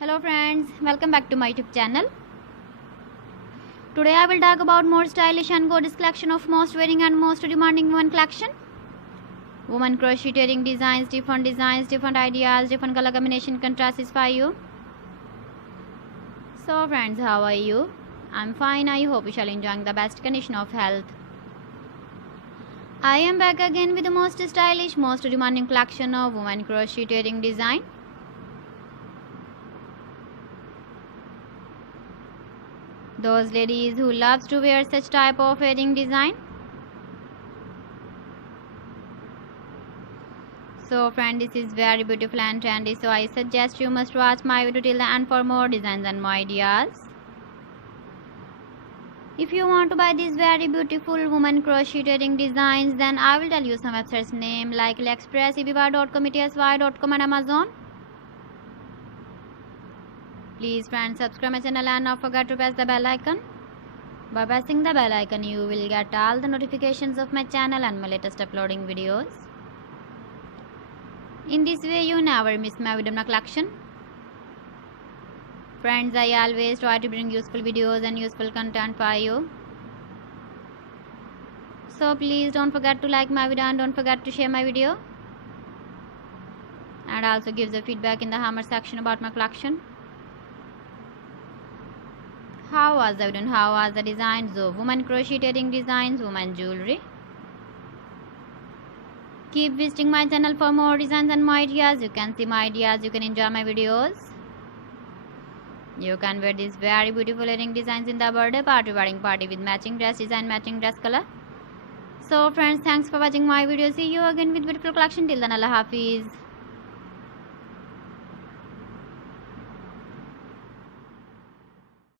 Hello friends, welcome back to my YouTube channel. Today I will talk about more stylish and gorgeous collection of most wearing and most demanding women collection. Women crocheting designs, different ideas, different color combination contrasts for you. So friends, how are you? I'm fine. I hope you shall enjoying the best condition of health. I am back again with the most stylish, most demanding collection of women crocheting design. Those ladies who loves to wear such type of wedding design. So friend, this is very beautiful and trendy, so I suggest you must watch my video till the end for more designs and more ideas. If you want to buy these very beautiful woman crocheting designs, then I will tell you some websites name like AliExpress, eBay.com, ETSY.com and Amazon. Please friends, subscribe my channel and not forget to press the bell icon. By pressing the bell icon, you will get all the notifications of my channel and my latest uploading videos. In this way, you never miss my video collection. Friends, I always try to bring useful videos and useful content for you. So please don't forget to like my video and don't forget to share my video. And also give the feedback in the comment section about my collection. How was the video? How was the designs of women crocheting designs, women jewelry? Keep visiting my channel for more designs and more ideas. You can see my ideas, you can enjoy my videos. You can wear these very beautiful earring designs in the birthday party, wedding party with matching dress design, matching dress color. So friends, thanks for watching my video. See you again with beautiful collection. Till then, Allah Hafiz.